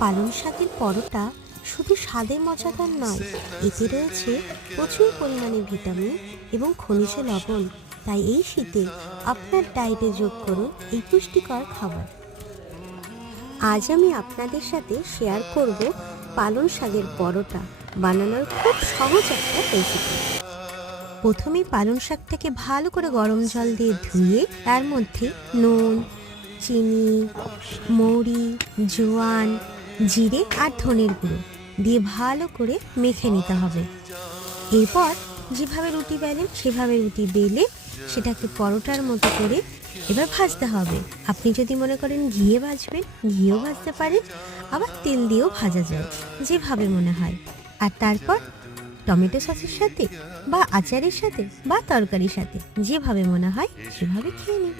পালং শাকের পরোটা শুধু স্বাদে মজাদার নয়, এতে রয়েছে প্রচুর পরিমাণে ভিটামিন এবং খনিজ লবণ। তাই এই শীতে আপনার ডায়েটে যোগ করুন এই পুষ্টিকর খাবার। আজ আমি আপনাদের সাথে শেয়ার করব পালং শাকের পরোটা বানানোর খুব সহজ একটা রেসিপি। প্রথমে পালং শাকটাকে ভালো করে গরম জল দিয়ে ধুয়ে তার মধ্যে নুন, চিনি, মৌরি, জোয়ান, জিরে আর ধনের গুঁড়ো দিয়ে ভালো করে মেখে নিতে হবে। এরপর যেভাবে রুটি বেলেন সেভাবে রুটি বেলে সেটাকে পরোটার মতো করে এবার ভাজতে হবে। আপনি যদি মনে করেন ঘিয়ে ভাজবেন, ঘিয়েও ভাজতে পারেন, আবার তেল দিয়েও ভাজা যায়, যেভাবে মনে হয়। আর তারপর টমেটো সসের সাথে বা আচারের সাথে বা তরকারির সাথে যেভাবে মনে হয় সেভাবে খেয়ে নিন।